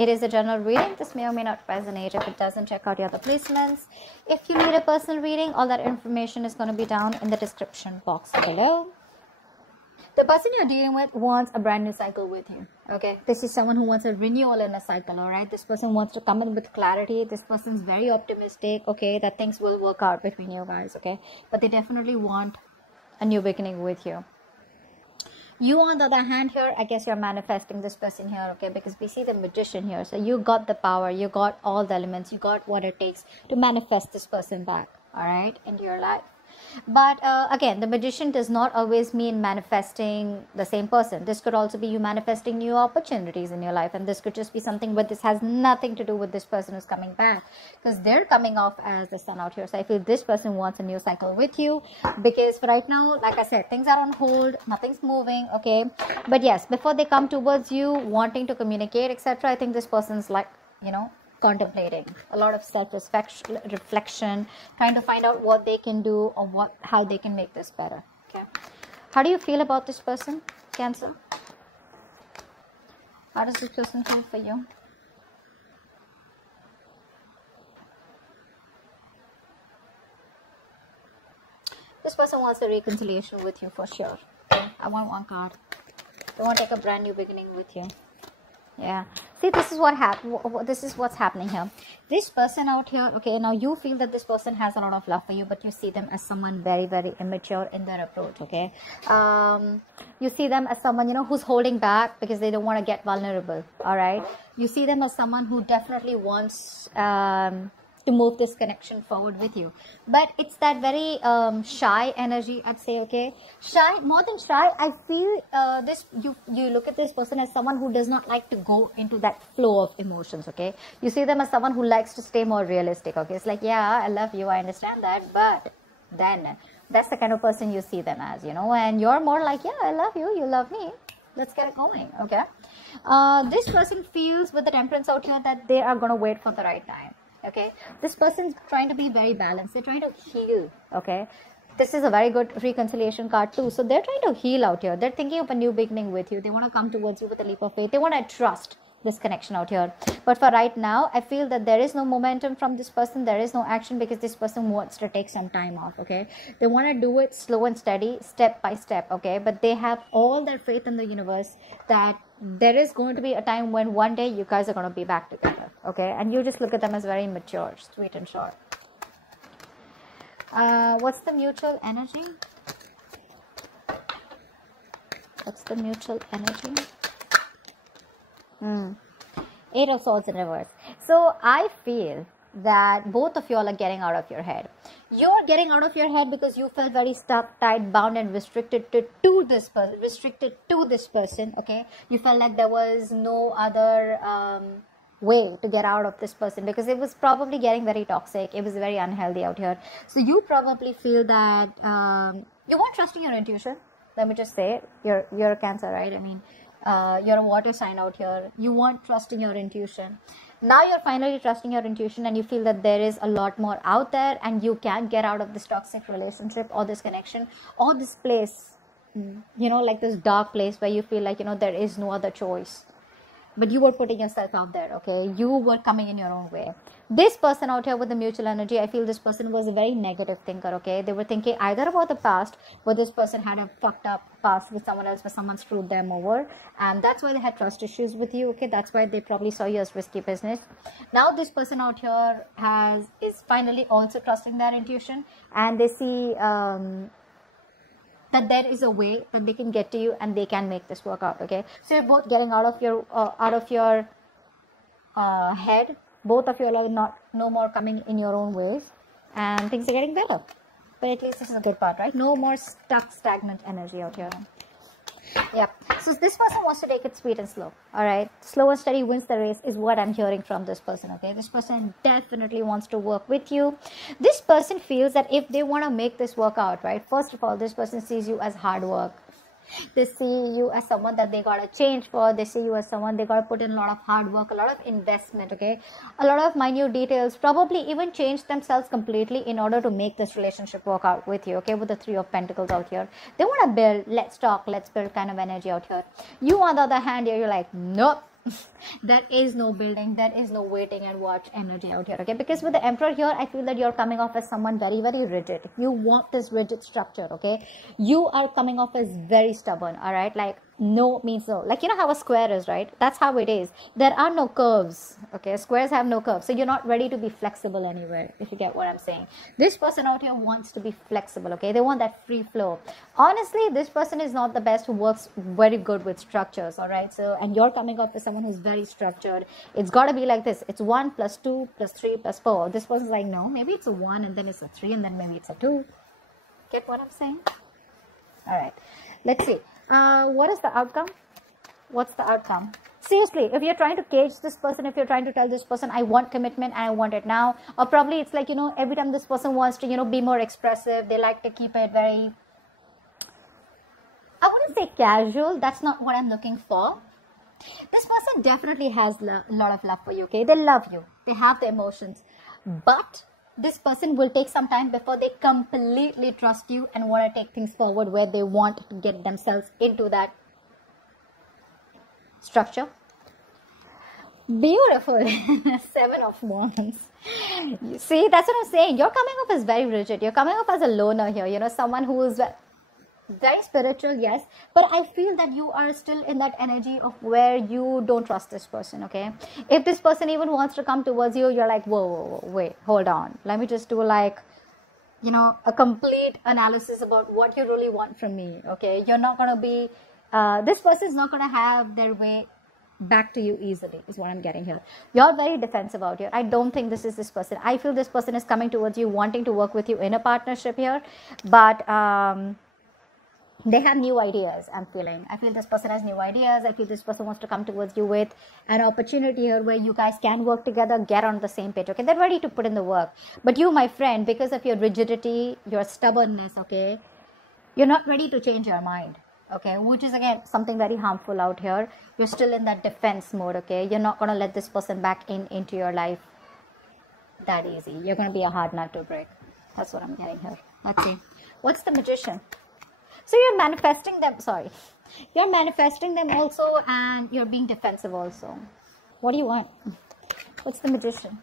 It is a general reading. This may or may not resonate. If it doesn't, check out the other placements. If you need a personal reading, all that information is going to be down in the description box below. The person you're dealing with wants a brand new cycle with you. Okay, this is someone who wants a renewal in a cycle. All right, this person wants to come in with clarity. This person's very optimistic. Okay, that things will work out between you guys. Okay, but they definitely want a new beginning with you. You, on the other hand, here, I guess you're manifesting this person here, okay, because we see the Magician here. So you got the power, you got all the elements, you got what it takes to manifest this person back, all right, into your life. But again, the Magician does not always mean manifesting the same person. This could also be you manifesting new opportunities in your life, and this could just be something, but this has nothing to do with this person who's coming back, because they're coming off as the Sun out here. So I feel this person wants a new cycle with you, because for right now, like I said, things are on hold, nothing's moving, okay. But yes, before they come towards you wanting to communicate, etc., I think this person's like, you know, contemplating a lot of self-reflection, trying to find out what they can do or how they can make this better. Okay, how do you feel about this person, Cancer? How does this person feel for you? This person wants a reconciliation with you for sure. Okay? I want one card. They want to take a brand new beginning with you. Yeah, see, this is what's happening here. This person out here, okay, now you feel that this person has a lot of love for you, but you see them as someone very, very immature in their approach, okay. You see them as someone, you know, who's holding back because they don't want to get vulnerable, all right. You see them as someone who definitely wants to move this connection forward with you, but it's that very shy energy, I'd say, okay. Shy, more than shy, I feel this, you look at this person as someone who does not like to go into that flow of emotions, okay. You see them as someone who likes to stay more realistic, okay. It's like, yeah, I love you, I understand that, but then that's the kind of person you see them as, you know, and you're more like, yeah, I love you, you love me, let's get it going, okay. This person feels with the Temperance out here that they are going to wait for the right time. Okay, this person's trying to be very balanced. They're trying to heal. Okay, this is a very good reconciliation card too. So they're trying to heal out here. They're thinking of a new beginning with you. They want to come towards you with a leap of faith. They want to trust this connection out here. But for right now, I feel that there is no momentum from this person. There is no action because this person wants to take some time off. Okay, they want to do it slow and steady, step by step. Okay, but they have all their faith in the universe that there is going to be a time when one day you guys are going to be back together. Okay, and you just look at them as very mature, sweet and short. What's the mutual energy? What's the mutual energy? 8 of Swords in reverse. So I feel that both of you all are getting out of your head. You're getting out of your head because you felt very stuck, tied, bound, and restricted to this person. Okay, you felt like there was no other way to get out of this person because it was probably getting very toxic. It was very unhealthy out here. So you probably feel that you weren't trusting your intuition. Let me just say, you're a Cancer, right? I mean, you're a water sign out here. You weren't trusting your intuition. Now you're finally trusting your intuition and you feel that there is a lot more out there and you can get out of this toxic relationship or this connection or this place, you know, like this dark place where you feel like, you know, there is no other choice. But you were putting yourself out there, okay? You were coming in your own way. This person out here with the mutual energy, I feel this person was a very negative thinker, okay? They were thinking either about the past, where this person had a fucked up past with someone else, where someone screwed them over. And that's why they had trust issues with you, okay? That's why they probably saw you as risky business. Now this person out here is finally also trusting their intuition. And they see that there is a way that they can get to you and they can make this work out, okay? So you're both getting out of your head. Both of you are no more coming in your own ways and things are getting better. But at least this is a good part, right? No more stuck, stagnant energy out here. Yep. So this person wants to take it sweet and slow. All right. Slow and steady wins the race is what I'm hearing from this person. Okay. This person definitely wants to work with you. This person feels that if they want to make this work out, right? First of all, this person sees you as hard work. They see you as someone that they got to change for. They see you as someone they got to put in a lot of hard work, a lot of investment, okay? A lot of minute details, probably even change themselves completely in order to make this relationship work out with you, okay? With the 3 of Pentacles out here. They want to build, let's talk, let's build kind of energy out here. You, on the other hand, you're like, nope. There is no building, there is no waiting and watch energy out here, okay? Because with the Emperor here, I feel that you're coming off as someone very, very rigid. You want this rigid structure, okay? You are coming off as very stubborn, all right? Like, no means no. Like, you know how a square is, right? That's how it is. There are no curves, okay? Squares have no curves. So you're not ready to be flexible anywhere, if you get what I'm saying. This person out here wants to be flexible, okay? They want that free flow. Honestly, this person is not the best who works very good with structures, all right? So, and you're coming off as someone who's very structured. It's got to be like this. It's 1 plus 2 plus 3 plus 4. This person's like, no, maybe it's a 1 and then it's a 3 and then maybe it's a 2. Get what I'm saying? All right. Let's see. What is the outcome? What's the outcome? Seriously, if you're trying to cage this person, if you're trying to tell this person, I want commitment and I want it now, or probably it's like, you know, every time this person wants to, you know, be more expressive, they like to keep it very, I wouldn't say casual. That's not what I'm looking for. This person definitely has a lot of love for you, okay? They love you. They have the emotions. But this person will take some time before they completely trust you and want to take things forward where they want to get themselves into that structure. Beautiful. 7 of Wands. You see, that's what I'm saying. You're coming off as very rigid. You're coming off as a loner here. You know, someone who is very spiritual, yes, but I feel that you are still in that energy of where you don't trust this person, okay? If this person even wants to come towards you, you're like, whoa, wait, hold on. Let me just do like, you know, a complete analysis about what you really want from me, okay? You're not going to be, this person is not going to have their way back to you easily, is what I'm getting here. You're very defensive out here. I don't think this is this person. I feel this person is coming towards you, wanting to work with you in a partnership here, but, they have new ideas, I'm feeling. I feel this person has new ideas. I feel this person wants to come towards you with an opportunity here where you guys can work together, get on the same page, okay? They're ready to put in the work. But you, my friend, because of your rigidity, your stubbornness, okay, you're not ready to change your mind, okay? Which is, again, something very harmful out here. You're still in that defense mode, okay? You're not going to let this person back into your life that easy. You're going to be a hard nut to break. That's what I'm getting here. Let's see. What's the Magician? So you're manifesting them, you're manifesting them also, and you're being defensive also. What do you want? What's the Magician?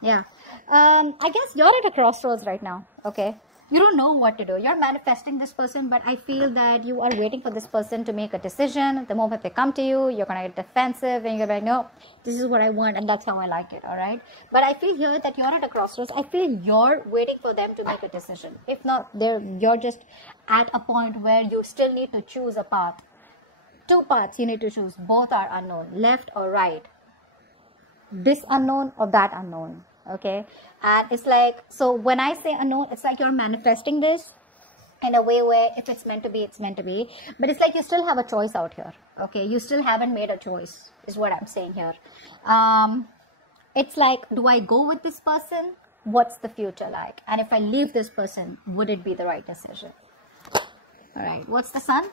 Yeah. I guess you're at a crossroads right now, okay? You don't know what to do. You're manifesting this person, but I feel that you are waiting for this person to make a decision. The moment they come to you, you're going to get defensive and you're like, no, this is what I want and that's how I like it, all right? But I feel here that you're at a crossroads. I feel you're waiting for them to make a decision. If not, you're just at a point where you still need to choose a path. 2 paths you need to choose. Both are unknown, left or right. This unknown or that unknown. Okay, and it's like, so when I say unknown, it's like you're manifesting this in a way where if it's meant to be, it's meant to be, but it's like you still have a choice out here, okay? You still haven't made a choice, is what I'm saying here. It's like, do I go with this person? What's the future like? And if I leave this person, would it be the right decision? All right, what's the Sun?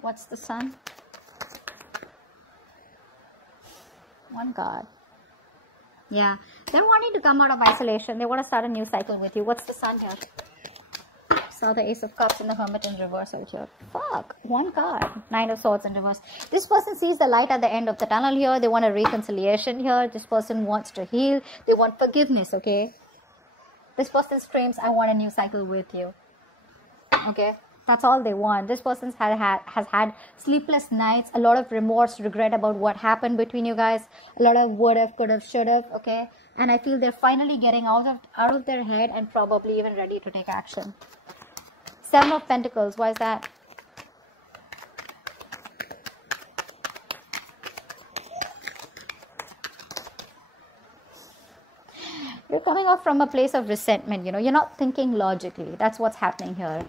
What's the Sun? 1 card. Yeah, they're wanting to come out of isolation. They want to start a new cycle with you. What's the Sun here? Saw the Ace of Cups and the Hermit in reverse out here. Fuck, 1 card. 9 of Swords in reverse. This person sees the light at the end of the tunnel here. They want a reconciliation here. This person wants to heal. They want forgiveness, okay? This person screams, I want a new cycle with you. Okay? That's all they want. This person has had sleepless nights, a lot of remorse, regret about what happened between you guys, a lot of would have, could have, should have, okay? And I feel they're finally getting out of their head and probably even ready to take action. 7 of Pentacles, why is that? You're coming off from a place of resentment, you know, you're not thinking logically. That's what's happening here.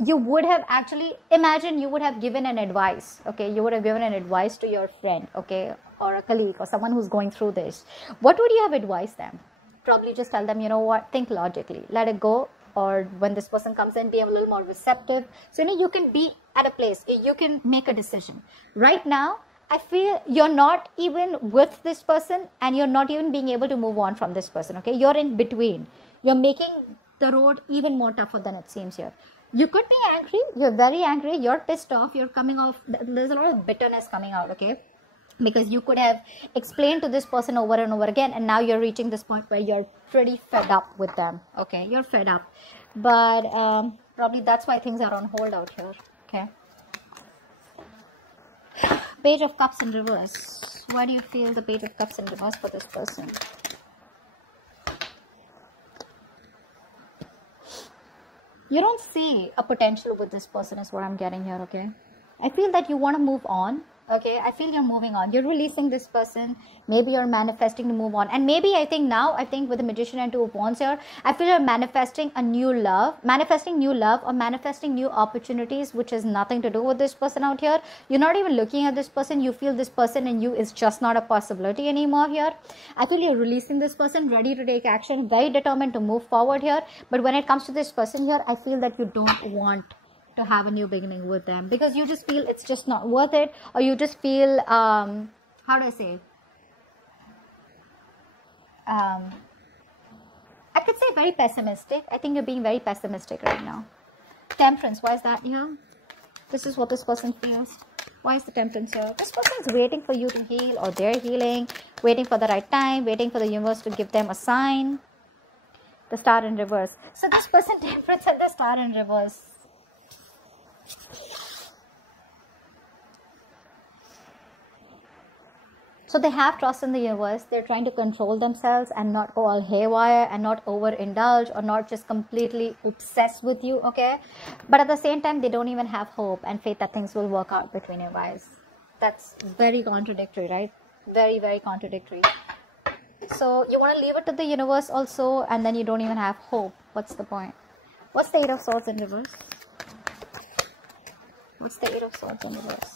You would have actually, imagine you would have given an advice, okay? You would have given an advice to your friend, okay? Or a colleague or someone who's going through this. What would you have advised them? Probably just tell them, you know what, think logically, let it go. Or when this person comes in, be a little more receptive. So, you know, you can be at a place, you can make a decision. Right now, I feel you're not even with this person and you're not even being able to move on from this person, okay? You're in between. You're making the road even more tougher than it seems here. You could be angry, you're very angry, you're pissed off, you're coming off, there's a lot of bitterness coming out, okay? Because you could have explained to this person over and over again, and now you're reaching this point where you're pretty fed up with them, okay? You're fed up. But probably that's why things are on hold out here, okay? Page of Cups in reverse. Why do you feel the Page of Cups in reverse for this person? You don't see a potential with this person is what I'm getting here, okay? I feel that you want to move on, okay? I feel you're moving on. You're releasing this person. Maybe you're manifesting to move on. And maybe I think with the Magician and Two of Wands here, I feel you're manifesting a new love, or manifesting new opportunities, which has nothing to do with this person out here. You're not even looking at this person. You feel this person and you is just not a possibility anymore here. I feel you're releasing this person, ready to take action, very determined to move forward here. But when it comes to this person here, I feel that you don't want to have a new beginning with them, because you just feel it's just not worth it, or you just feel how do I say, I could say very pessimistic. I think you're being very pessimistic right now. Temperance, why is that here? This is what this person feels. Why is the Temperance here? This person is waiting for you to heal, or they're healing, waiting for the right time, waiting for the universe to give them a sign. The Star in reverse. So this person, Temperance, and the Star in reverse. So they have trust in the universe. They're trying to control themselves and not go all haywire and not overindulge, or not just completely obsessed with you, okay? But at the same time, they don't even have hope and faith that things will work out between you guys. That's very contradictory, right? Very, very contradictory. So you want to leave it to the universe also, and then you don't even have hope. What's the point? What's the Eight of Swords in reverse? What's the Eight of Swords in reverse?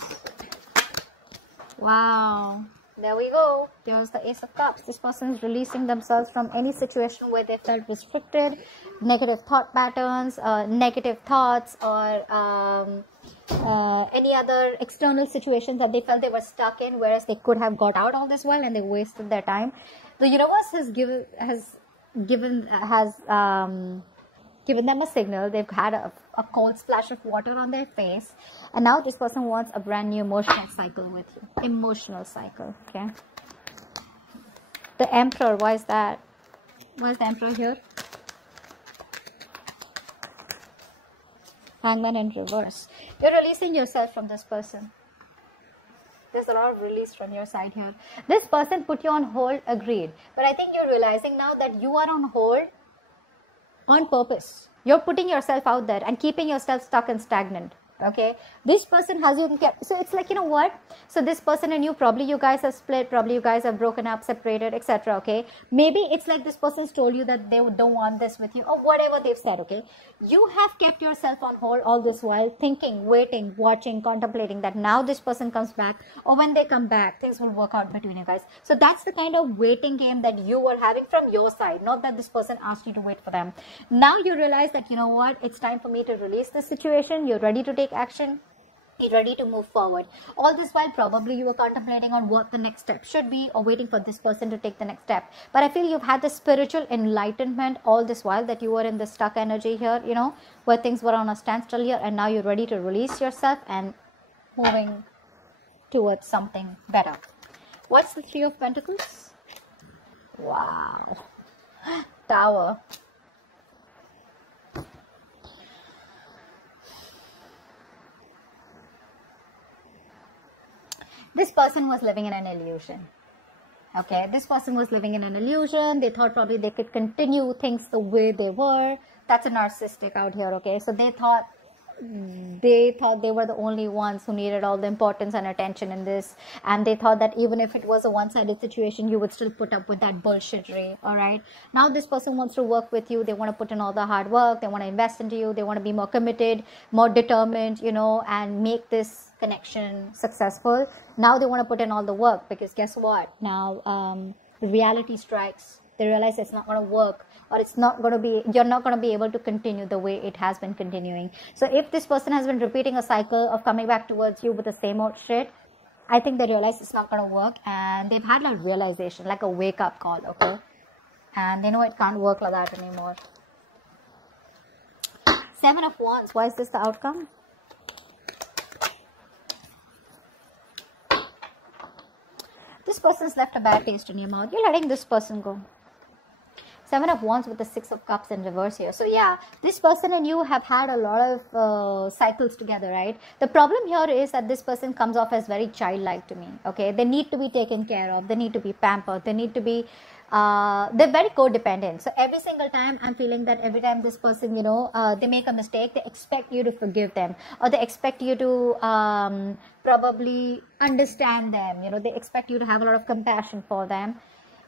Wow. There we go. There's the Ace of Cups. This person is releasing themselves from any situation where they felt restricted, negative thought patterns, negative thoughts, or any other external situations that they felt they were stuck in, whereas they could have got out all this while and they wasted their time. The universe has given them a signal. They've had a cold splash of water on their face, and now this person wants a brand new emotional cycle with you. Emotional cycle, okay? The Emperor, why is that? Why is the Emperor here? Hangman in reverse. You're releasing yourself from this person. There's a lot of release from your side here. This person put you on hold, agreed. But I think you're realizing now that you are on hold on purpose. You're putting yourself out there and keeping yourself stuck and stagnant, okay? This person has you kept, so it's like, you know what? So this person and you, probably you guys have split, probably you guys have broken up, separated, etc., okay? Maybe it's like this person's told you that they don't want this with you, or whatever they've said, okay? You have kept yourself on hold all this while, thinking, waiting, watching, contemplating that now this person comes back, or when they come back, things will work out between you guys. So that's the kind of waiting game that you were having from your side, not that this person asked you to wait for them. Now you realize that, you know what, it's time for me to release this situation. You're ready to take action. You're ready to move forward. All this while, probably you were contemplating on what the next step should be, or waiting for this person to take the next step. But I feel you've had the spiritual enlightenment all this while, that you were in the stuck energy here, you know, where things were on a standstill here, and now you're ready to release yourself and moving towards something better. What's the Three of Pentacles? Wow. Tower. This person was living in an illusion. Okay, this person was living in an illusion. They thought probably they could continue things the way they were. That's a narcissistic out here, okay? So they thought they were the only ones who needed all the importance and attention in this, and they thought that even if it was a one-sided situation, you would still put up with that bullshittery. All right, now this person wants to work with you. They want to put in all the hard work. They want to invest into you. They want to be more committed, more determined, you know, and make this connection successful. Now they want to put in all the work, because guess what, now reality strikes. They realize it's not going to work, or it's not going to be, you're not going to be able to continue the way it has been continuing. So if this person has been repeating a cycle of coming back towards you with the same old shit, I think they realize it's not going to work, and they've had a realization, like a wake-up call, okay? And they know it can't work like that anymore. Seven of Wands. Why is this the outcome? This person's left a bad taste in your mouth. You're letting this person go. Seven of Wands with the Six of Cups in reverse here. So yeah, this person and you have had a lot of cycles together, right? The problem here is that this person comes off as very childlike to me, okay? They need to be taken care of. They need to be pampered. They need to be, they're very codependent. So every single time I'm feeling that every time this person, you know, they make a mistake, they expect you to forgive them, or they expect you to probably understand them. You know, they expect you to have a lot of compassion for them.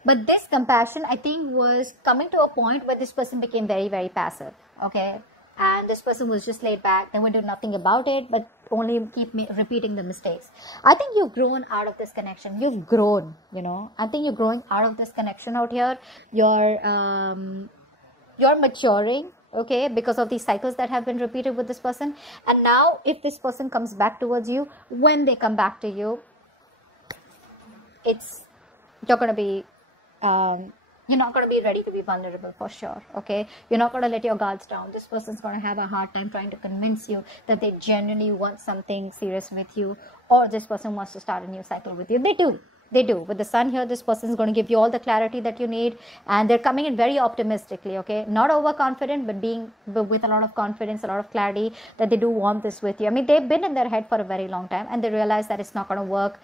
But this compassion, I think, was coming to a point where this person became very, very passive, okay? And this person was just laid back. They would do nothing about it, but only keep repeating the mistakes. I think you've grown out of this connection. You've grown, you know. I think you're growing out of this connection out here. You're maturing, okay, because of these cycles that have been repeated with this person. And now, if this person comes back towards you, when they come back to you, you're going to be... you're not going to be ready to be vulnerable for sure, okay? You're not going to let your guards down. This person's going to have a hard time trying to convince you that they genuinely want something serious with you, or this person wants to start a new cycle with you. They do. With the Sun here, this person is going to give you all the clarity that you need, and they're coming in very optimistically, okay? Not overconfident, but with a lot of confidence, a lot of clarity that they do want this with you. I mean, they've been in their head for a very long time, and they realize that it's not going to work.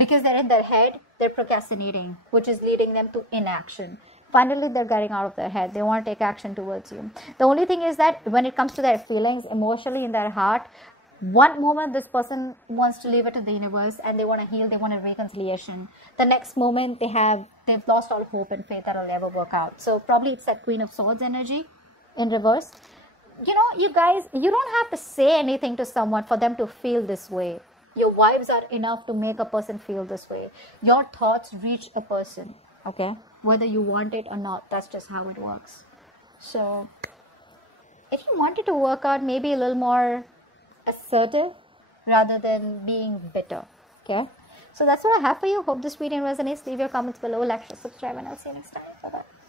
Because they're in their head, they're procrastinating, which is leading them to inaction. Finally, they're getting out of their head. They want to take action towards you. The only thing is that when it comes to their feelings, emotionally in their heart, one moment this person wants to leave it to the universe and they want to heal, they want a reconciliation. The next moment they've lost all hope and faith that it'll ever work out. So probably it's that Queen of Swords energy in reverse. You know, you guys, you don't have to say anything to someone for them to feel this way. Your vibes are enough to make a person feel this way. Your thoughts reach a person, okay? Whether you want it or not, that's just how it works. So, if you want it to work out, maybe a little more assertive rather than being bitter, okay? So, that's what I have for you. Hope this video resonates. Leave your comments below, like, share, subscribe, and I'll see you next time. Bye-bye.